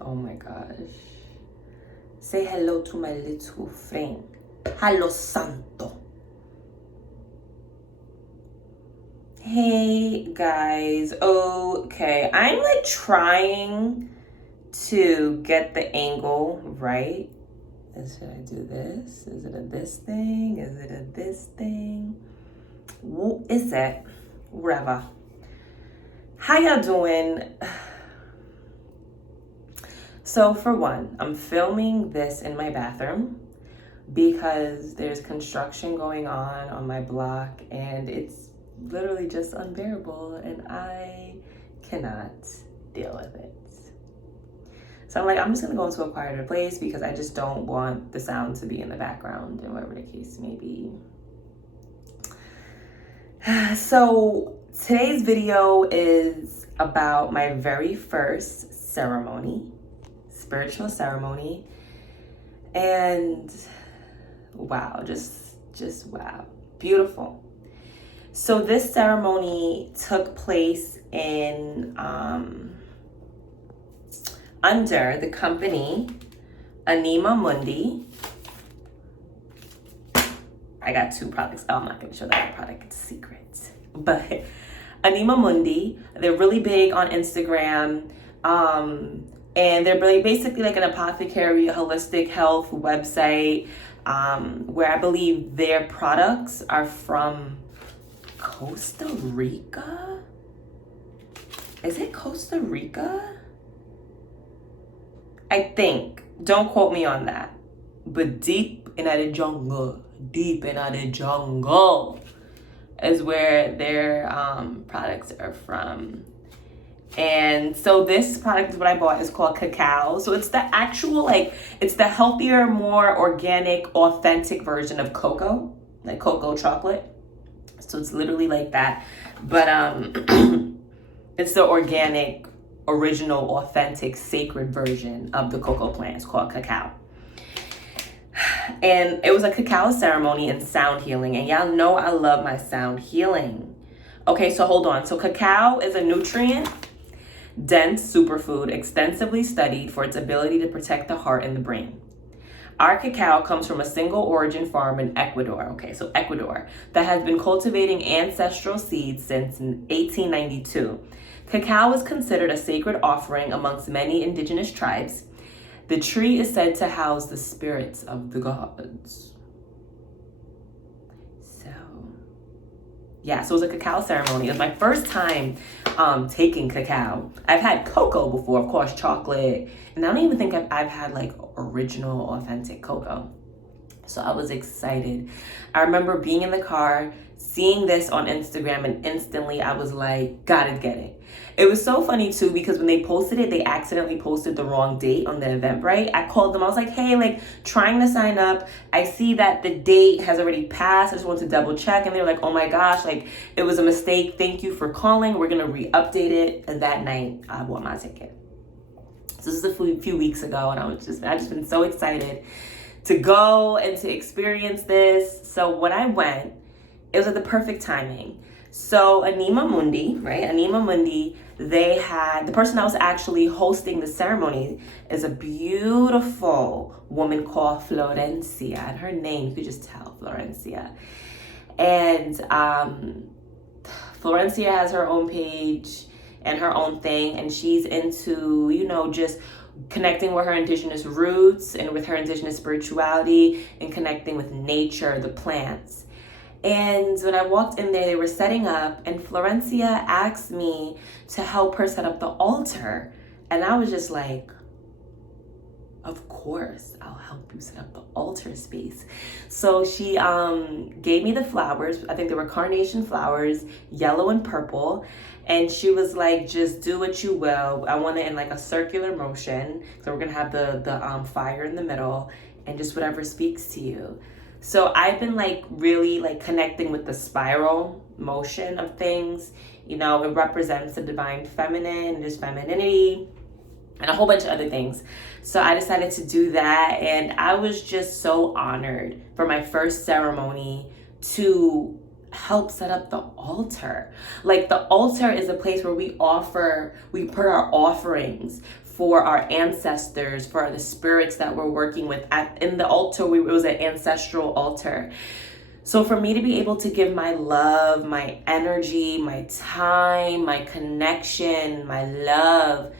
Oh my gosh. Say hello to my little friend. Hello, Santo. Hey guys. Okay, I'm like trying to get the angle right. Should I do this? Is it a this thing? Is it a this thing? What is it? Whatever. How y'all doing? So for one, I'm filming this in my bathroom because there's construction going on my block and it's literally just unbearable and I cannot deal with it. So I'm like, I'm just gonna go into a quieter place because I just don't want the sound to be in the background and whatever the case may be. So today's video is about my very first ceremony, spiritual ceremony, and wow, just wow, beautiful. So this ceremony took place in under the company Anima Mundi. I got two products. Oh, I'm not going to show that product. It's a secret. But Anima Mundi, they're really big on Instagram. And they're really basically like an apothecary, a holistic health website where I believe their products are from Costa Rica. Is it Costa Rica? I think. Don't quote me on that. But deep in the jungle is where their products are from. And so this product is what I bought. It's called Cacao. So it's the actual, like, it's the healthier, more organic, authentic version of cocoa, like cocoa chocolate. So it's literally like that. But it's the organic, original, authentic, sacred version of the cocoa plant. It's called cacao. And it was a cacao ceremony and sound healing. And y'all know I love my sound healing. Okay, so hold on. So cacao is a nutrient dense superfood extensively studied for its ability to protect the heart and the brain. Our cacao comes from a single origin farm in Ecuador. Okay, so Ecuador, that has been cultivating ancestral seeds since 1892. Cacao is considered a sacred offering amongst many indigenous tribes. The tree is said to house the spirits of the gods. So it was a cacao ceremony. It was my first time taking cacao. I've had cocoa before, of course, chocolate. And I don't even think I've had like original, authentic cocoa. So I was excited. I remember being in the car, seeing this on Instagram, and instantly I was like, gotta get it. It was so funny too, because when they posted it, they accidentally posted the wrong date on the Eventbrite. I called them. I was like, hey, like trying to sign up. I see that the date has already passed. I just want to double check. And they were like, oh my gosh, like it was a mistake. Thank you for calling. We're going to re-update it. And that night I bought my ticket. So this is a few weeks ago. And I've just been so excited to go and to experience this. So when I went, it was at the perfect timing. So Anima Mundi, right? Anima Mundi, they had, the person that was actually hosting the ceremony is a beautiful woman called Florencia. And her name, you could just tell, Florencia. And Florencia has her own page and her own thing. And she's into, just connecting with her indigenous roots and with her indigenous spirituality and connecting with nature, the plants. And when I walked in there, they were setting up, and Florencia asked me to help her set up the altar. And I was just like, of course, I'll help you set up the altar space. So she gave me the flowers. I think they were carnation flowers, yellow and purple. And she was like, just do what you will. I want it in like a circular motion. So we're going to have the fire in the middle and just whatever speaks to you. So I've been like really like connecting with the spiral motion of things. It represents the divine feminine and just femininity and a whole bunch of other things. So I decided to do that. And I was just so honored for my first ceremony to help set up the altar. Like the altar is a place where we put our offerings for our ancestors, for the spirits that we're working with. In the altar, it was an ancestral altar. So for me to be able to give my love, my energy, my time, my connection, my love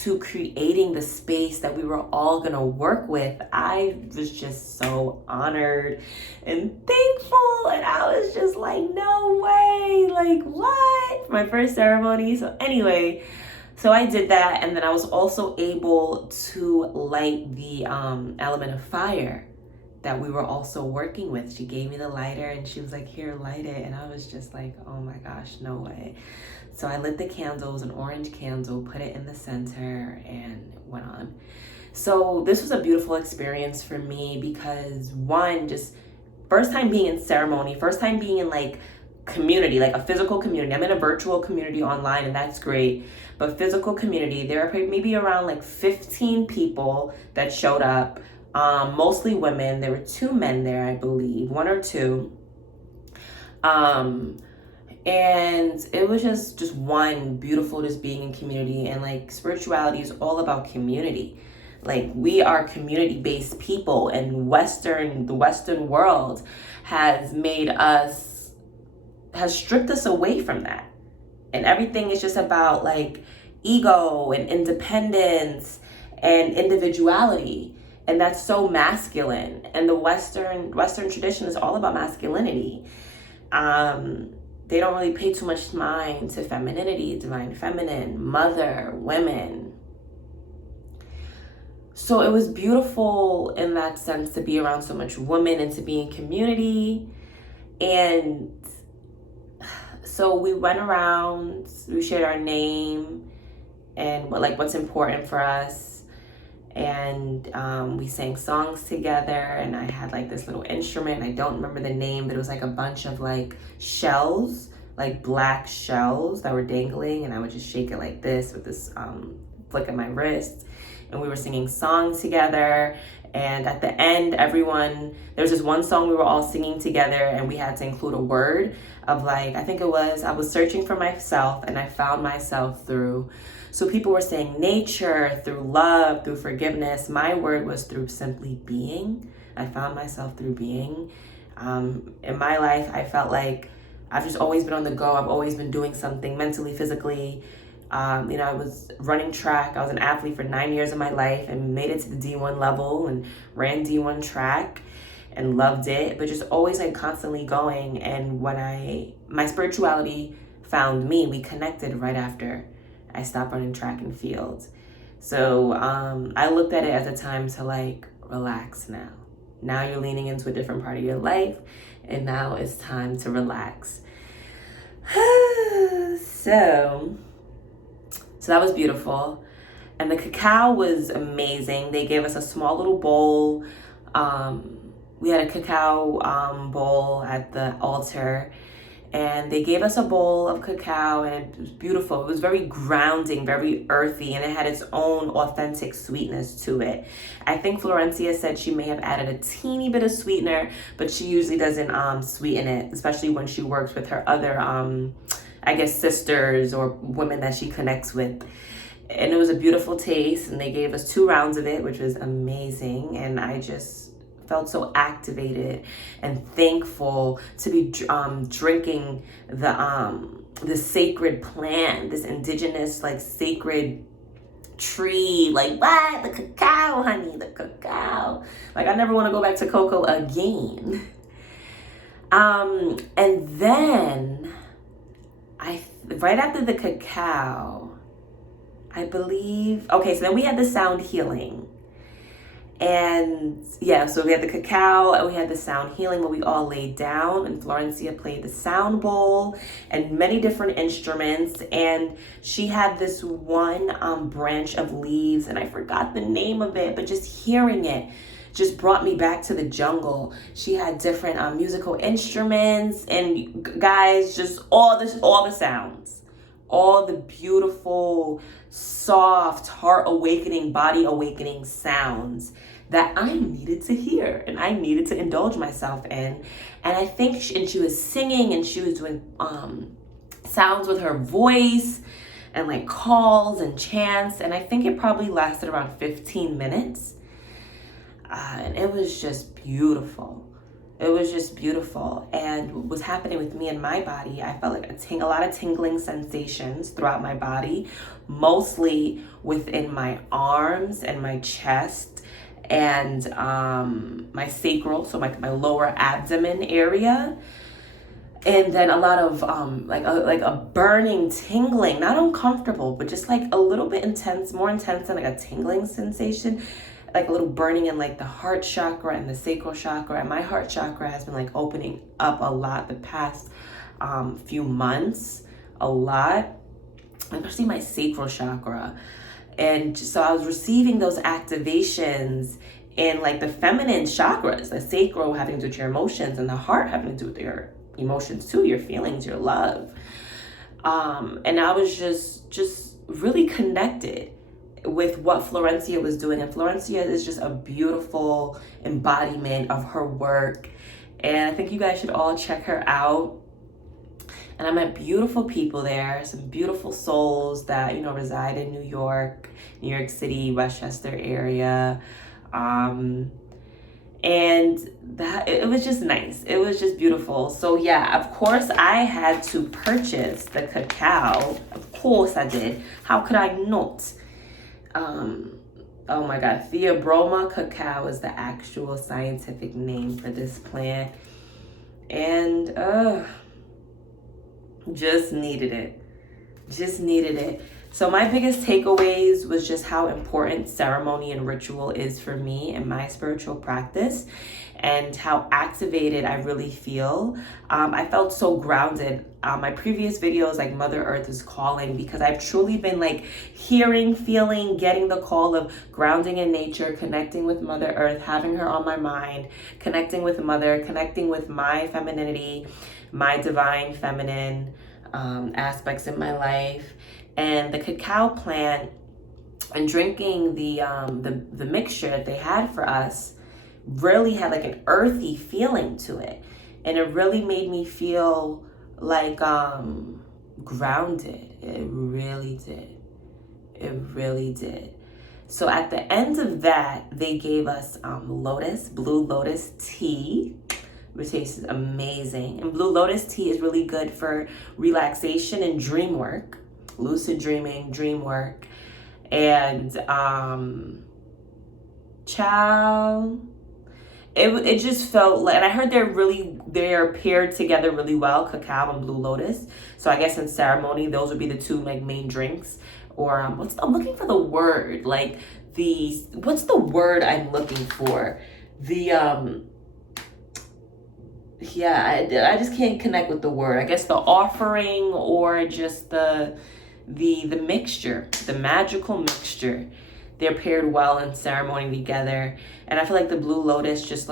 to creating the space that we were all going to work with, I was just so honored and thankful. And I was just like, no way, like what? My first ceremony. So anyway, so I did that. And then I was also able to light the element of fire that we were also working with. She gave me the lighter and she was like, here, light it. And I was just like, oh my gosh, no way. So I lit the candle, it was an orange candle, put it in the center, and went on. So this was a beautiful experience for me because one, just first time being in ceremony, first time being in like community, like a physical community. I'm in a virtual community online and that's great, but physical community, there are maybe around like 15 people that showed up. Mostly women. There were 2 men there, I believe, 1 or 2. And it was just one beautiful, just being in community. And like spirituality is all about community. Like we are community-based people, and the Western world has stripped us away from that. And everything is just about like ego and independence and individuality. And that's so masculine. And the Western tradition is all about masculinity. They don't really pay too much mind to femininity, divine feminine, mother, women. So it was beautiful in that sense to be around so much women and to be in community. And so we went around, we shared our name and what's important for us. And we sang songs together, and I had like this little instrument. I don't remember the name, but it was like a bunch of like shells, like black shells that were dangling, and I would just shake it like this with this flick of my wrist. And we were singing songs together. And at the end, there was this one song we were all singing together, and we had to include a word of like, I think it was, I was searching for myself and I found myself through. So people were saying nature, through love, through forgiveness. My word was through simply being. I found myself through being. In my life, I felt like I've just always been on the go. I've always been doing something mentally, physically. I was running track. I was an athlete for 9 years of my life and made it to the D1 level and ran D1 track and loved it, but just always like constantly going. And when my spirituality found me, we connected right after I stopped running track and field. So I looked at it as a time to like relax now. Now you're leaning into a different part of your life, and now it's time to relax. So that was beautiful. And the cacao was amazing. They gave us a small little bowl. We had a cacao bowl at the altar. And they gave us a bowl of cacao, and it was beautiful. It was very grounding, very earthy, and it had its own authentic sweetness to it. I think Florencia said she may have added a teeny bit of sweetener, but she usually doesn't sweeten it, especially when she works with her other, sisters or women that she connects with. And it was a beautiful taste, and they gave us 2 rounds of it, which was amazing. And I just felt so activated and thankful to be drinking the sacred plant, this indigenous like sacred tree. Like what? The cacao, honey, the cacao. Like I never want to go back to cocoa again. And then right after the cacao, I believe, okay, so then we had the sound healing. And yeah, so we had the cacao and we had the sound healing where we all laid down, and Florencia played the sound bowl and many different instruments. And she had this one branch of leaves, and I forgot the name of it, but just hearing it just brought me back to the jungle. She had different musical instruments, and guys, just all the sounds, all the beautiful, soft, heart awakening, body awakening sounds that I needed to hear and I needed to indulge myself in. And I think she was singing and she was doing sounds with her voice. and like calls and chants. And I think it probably lasted around 15 minutes. And it was just beautiful. It was just beautiful. And what was happening with me and my body, I felt like a lot of tingling sensations throughout my body, mostly within my arms and my chest and my sacral, so my lower abdomen area. And then a lot of like a burning, tingling, not uncomfortable, but just like a little bit intense, more intense than like a tingling sensation, like a little burning in like the heart chakra and the sacral chakra. And my heart chakra has been like opening up a lot the past few months, a lot, especially my sacral chakra. And so I was receiving those activations in like the feminine chakras, the sacral having to do with your emotions and the heart having to do with your emotions too, your feelings, your love. And I was just really connected with what Florencia was doing. And Florencia is just a beautiful embodiment of her work. And I think you guys should all check her out. And I met beautiful people there, some beautiful souls that, reside in New York City, Westchester area. And that it was just nice. It was just beautiful. So yeah, of course I had to purchase the cacao. Of course I did. How could I not? Oh my God, Theobroma cacao is the actual scientific name for this plant. And just needed it. So my biggest takeaways was just how important ceremony and ritual is for me and my spiritual practice, and how activated I really feel. I felt so grounded. My previous videos, like Mother Earth is calling, because I've truly been like hearing, feeling, getting the call of grounding in nature, connecting with Mother Earth, having her on my mind, connecting with Mother, connecting with my femininity, my divine feminine aspects in my life. And the cacao plant and drinking the mixture that they had for us really had like an earthy feeling to it. And it really made me feel like grounded. It really did. So at the end of that, they gave us blue lotus tea, which tastes amazing. And blue lotus tea is really good for relaxation and dream work, lucid dreaming, dream work. And it just felt like, and I heard they're paired together really well, cacao and blue lotus. So I guess in ceremony, those would be the two like main drinks. Or I'm looking for the word, like what's the word I'm looking for? I just can't connect with the word. I guess the offering, or just the mixture, the magical mixture. They're paired well in ceremony together. And I feel like the blue lotus just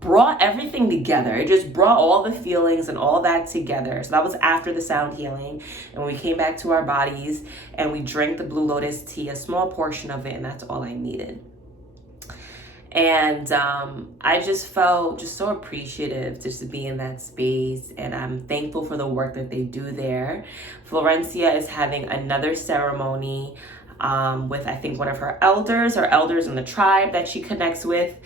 brought everything together. It just brought all the feelings and all that together. So that was after the sound healing. And when we came back to our bodies and we drank the blue lotus tea, a small portion of it, and that's all I needed. And I just felt just so appreciative just to be in that space. And I'm thankful for the work that they do there. Florencia is having another ceremony with, I think, one of her elders in the tribe that she connects with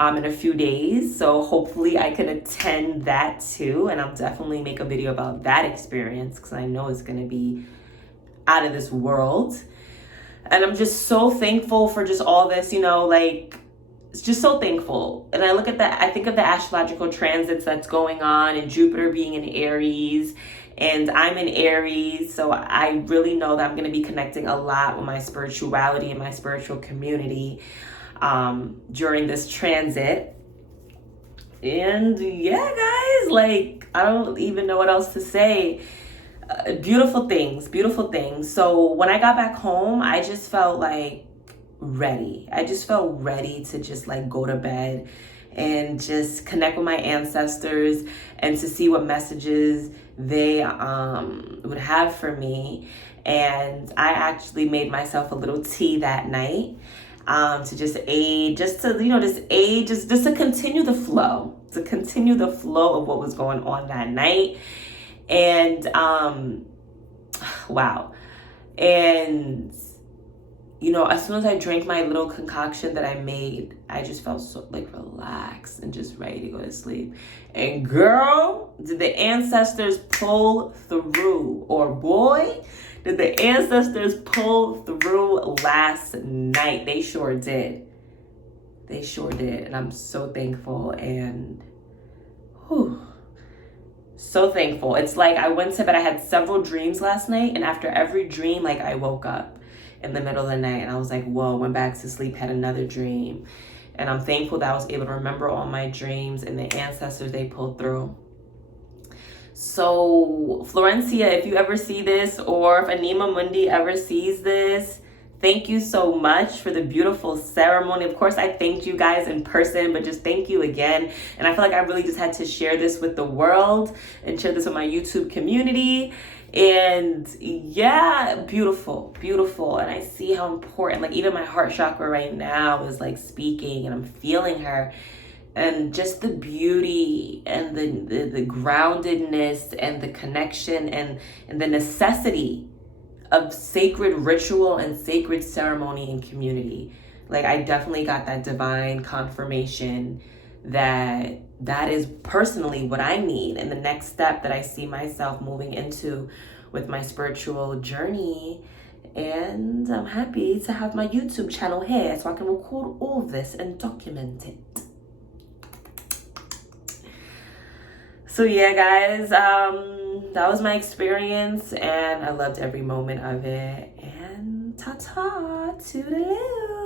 in a few days. So hopefully I can attend that too. And I'll definitely make a video about that experience, because I know it's going to be out of this world. And I'm just so thankful for just all this, it's just so thankful. And I think of the astrological transits that's going on, and Jupiter being in Aries, and I'm in Aries. So I really know that I'm going to be connecting a lot with my spirituality and my spiritual community during this transit. And yeah, guys, I don't even know what else to say. Beautiful things. So when I got back home, I just felt ready. I just felt ready to just go to bed and just connect with my ancestors and to see what messages they would have for me. And I actually made myself a little tea that night to just aid, just to continue the flow, of what was going on that night. And wow. And you know, as soon as I drank my little concoction that I made, I just felt so like relaxed and just ready to go to sleep. And girl, did the ancestors pull through, or boy, did the ancestors pull through last night. They sure did. They sure did. And I'm so thankful and whew, so thankful. It's like I went to bed, I had several dreams last night, and after every dream, like I woke up in the middle of the night and I was like, whoa, went back to sleep, had another dream. And I'm thankful that I was able to remember all my dreams and the ancestors, they pulled through. So Florencia, if you ever see this, or if Anima Mundi ever sees this, thank you so much for the beautiful ceremony. Of course, I thanked you guys in person, but just thank you again. And I feel like I really just had to share this with the world and share this with my YouTube community. And yeah, beautiful, beautiful. And I see how important, like even my heart chakra right now is like speaking and I'm feeling her. And just the beauty and the groundedness and the connection and the necessity of sacred ritual and sacred ceremony and community. Like I definitely got that divine confirmation that that is personally what I need and the next step that I see myself moving into with my spiritual journey. And I'm happy to have my YouTube channel here so I can record all this and document it. So yeah, guys, that was my experience and I loved every moment of it. And ta-ta, toodaloo.